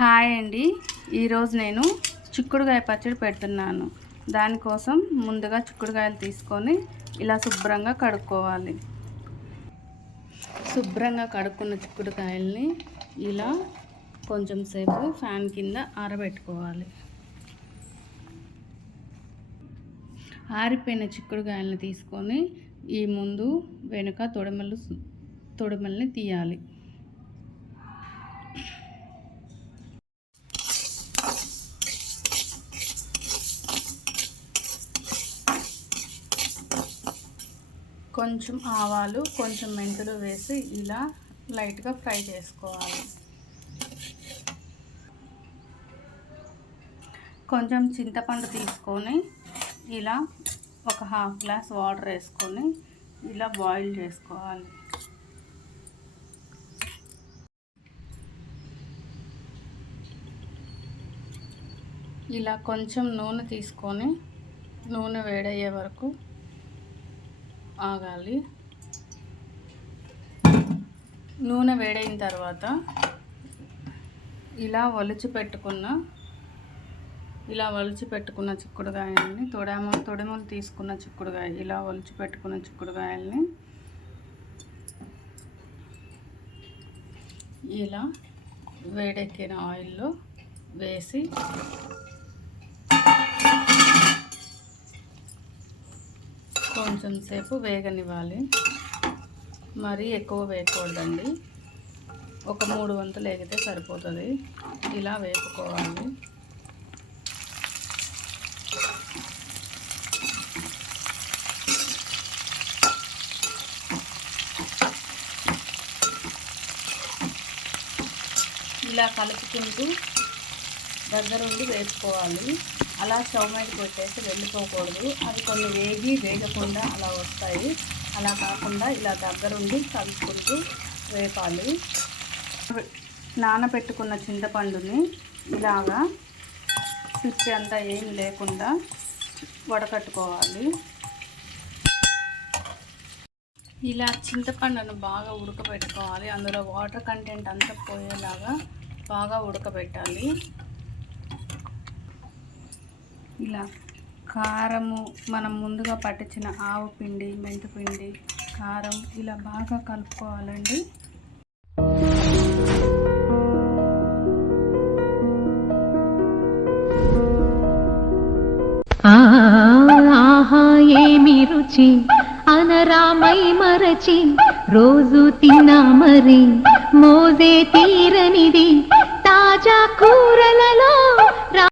Hi అండి. ఈరోజు నేను చిక్కుడుకాయ పచ్చడి పెడుతున్నాను. దానికోసం ముందుగా చిక్కుడుకాయలు తీసుకొని ఇలా శుభ్రంగా కడుక్కోవాలి. శుభ్రంగా కడుక్కున్న చిక్కుడుకాయల్ని ఇలా కొంచెం సేపు ఫ్యాన్ కింద ఆరబెట్టుకోవాలి. ఆరిపోయిన చిక్కుడుకాయలను తీసుకొని ఈ ముందు వెనుక తొడిమల్ని తీయాలి. కొంచెం ఆవాలు, కొంచెం మెంతులు వేసి ఇలా లైట్గా ఫ్రై చేసుకోవాలి. కొంచెం చింతపండు తీసుకొని ఇలా ఒక హాఫ్ గ్లాస్ వాటర్ వేసుకొని ఇలా బాయిల్ చేసుకోవాలి. ఇలా కొంచెం నూనె తీసుకొని నూనె వేడయ్యే వరకు ఆగాలి. నూనె వేడైన తర్వాత ఇలా ఒలిచి పెట్టుకున్న చిక్కుడుకాయల్ని తొడిమలు తీసుకున్న చిక్కుడుకాయ ఇలా ఒలిచి పెట్టుకున్న చిక్కుడుకాయల్ని ఇలా వేడెక్కిన ఆయిల్లో వేసి కొంచెం సేపు వేగనివ్వాలి. మరీ ఎక్కువ వేయకూడదండి, ఒక 3 వంతులు వేగితే సరిపోతుంది. ఇలా వేపుకోవాలి. ఇలా కలుపుకుంటూ దగ్గరుండి వేసుకోవాలి. అలా స్టవ్ మీద పెట్టేసి వెళ్ళిపోకూడదు. అవి కొన్ని వేగకుండా అలా వస్తాయి. అలా కాకుండా ఇలా దగ్గరుండి కలుపుకుంటూ వేపాలి. నానబెట్టుకున్న చింతపండుని ఇలాగా పిప్పి అంతా ఏం లేకుండా వడకట్టుకోవాలి. ఇలా చింతపండును బాగా ఉడకబెట్టుకోవాలి. అందులో వాటర్ కంటెంట్ అంతా పోయేలాగా బాగా ఉడకబెట్టాలి. ఇలా కారము, మనం ముందుగా పట్టించిన ఆవు పిండి, మెంతిపిండి, కారం ఇలా బాగా కలుపుకోవాలండి. ఆహా ఏమి రుచి అనరామై మరచి రోజు తిన్నా మరి మోజే తీరనిది తాజా కూరల